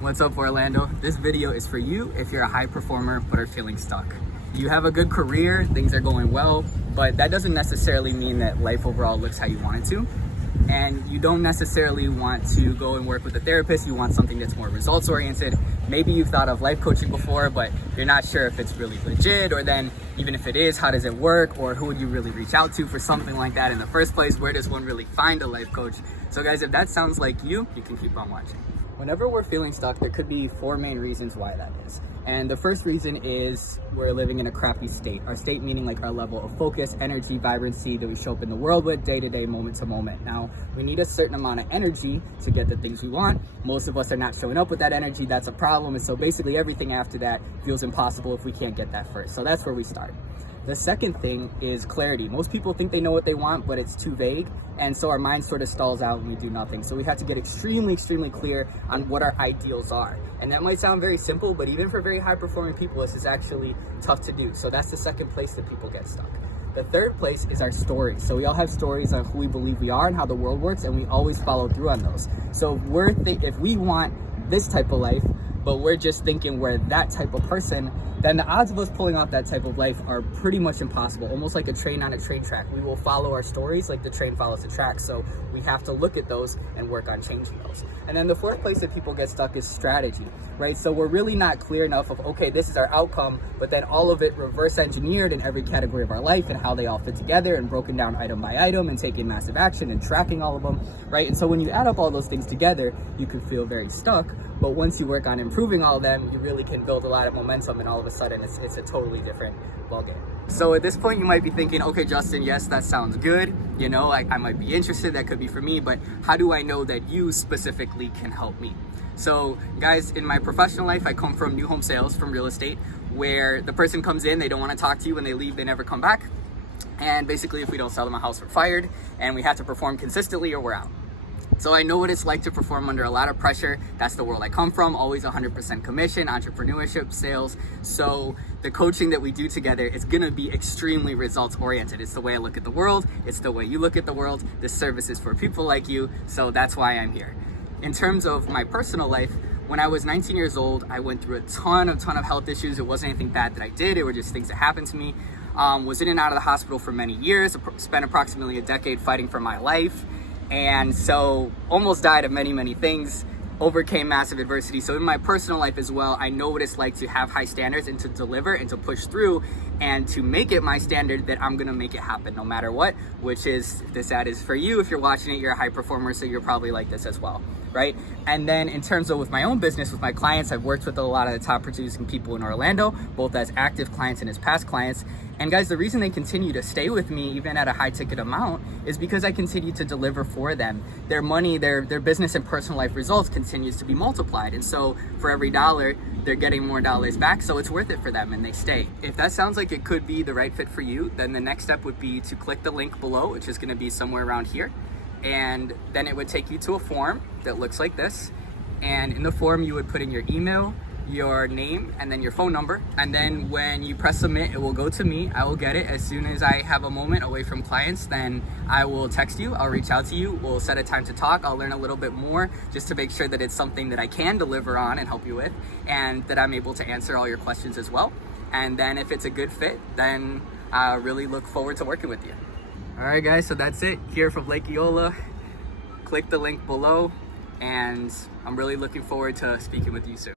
What's up, Orlando? This video is for you if you're a high performer but are feeling stuck. You have a good career, things are going well, but that doesn't necessarily mean that life overall looks how you want it to. And you don't necessarily want to go and work with a therapist. You want something that's more results oriented. Maybe you've thought of life coaching before, but you're not sure if it's really legit, or then even if it is, how does it work, or who would you really reach out to for something like that in the first place? Where does one really find a life coach? So guys, if that sounds like you can keep on watching. Whenever we're feeling stuck, there could be four main reasons why that is. And the first reason is we're living in a crappy state. Our state meaning like our level of focus, energy, vibrancy that we show up in the world with day to day, moment to moment. Now, we need a certain amount of energy to get the things we want. Most of us are not showing up with that energy. That's a problem. And so basically everything after that feels impossible if we can't get that first. So that's where we start. The second thing is clarity. Most people think they know what they want, but it's too vague. And so our mind sort of stalls out and we do nothing. So we have to get extremely clear on what our ideals are. And that might sound very simple, but even for very high performing people, this is actually tough to do. So that's the second place that people get stuck. The third place is our stories. So we all have stories on who we believe we are and how the world works, and we always follow through on those. So if we want this type of life, but we're just thinking we're that type of person, then the odds of us pulling off that type of life are pretty much impossible. Almost like a train on a train track. We will follow our stories like the train follows the track. So we have to look at those and work on changing those. And then the fourth place that people get stuck is strategy, right? So we're really not clear enough of, okay, this is our outcome, but then all of it reverse engineered in every category of our life and how they all fit together and broken down item by item and taking massive action and tracking all of them, right? And so when you add up all those things together, you can feel very stuck. But once you work on improving all of them, you really can build a lot of momentum, and all of a sudden it's a totally different ballgame. So at this point you might be thinking, okay, Justin, yes, that sounds good. You know, I might be interested, that could be for me, but how do I know that you specifically can help me? So guys, in my professional life, I come from new home sales, from real estate, where the person comes in, they don't want to talk to you, when they leave, they never come back. And basically if we don't sell them a house, we're fired, and we have to perform consistently or we're out. So I know what it's like to perform under a lot of pressure. That's the world I come from, always 100% commission, entrepreneurship, sales. So the coaching that we do together is gonna be extremely results oriented. It's the way I look at the world. It's the way you look at the world. This service is for people like you. So that's why I'm here. In terms of my personal life, when I was 19 years old, I went through a ton of health issues. It wasn't anything bad that I did. It were just things that happened to me. Was in and out of the hospital for many years, spent approximately a decade fighting for my life. And so almost died of many things, overcame massive adversity. So in my personal life as well, I know what it's like to have high standards and to deliver and to push through and to make it my standard that I'm gonna make it happen no matter what, which is, this ad is for you. If you're watching it, you're a high performer, so you're probably like this as well, right? And then in terms of with my own business, with my clients, I've worked with a lot of the top producing people in Orlando, both as active clients and as past clients. And guys, the reason they continue to stay with me, even at a high ticket amount, is because I continue to deliver for them. Their money, their business and personal life results continues to be multiplied. And so for every dollar, they're getting more dollars back. So it's worth it for them and they stay. If that sounds like it could be the right fit for you, then the next step would be to click the link below, which is gonna be somewhere around here. And then it would take you to a form that looks like this. And in the form, you would put in your email, your name, and then your phone number. And then when you press submit, it will go to me. I will get it as soon as I have a moment away from clients. Then I will text you, I'll reach out to you, we'll set a time to talk. I'll learn a little bit more just to make sure that it's something that I can deliver on and help you with, and that I'm able to answer all your questions as well. And then if it's a good fit, then I really look forward to working with you. All right guys, so that's it here from Lake Eola. Click the link below, and I'm really looking forward to speaking with you soon.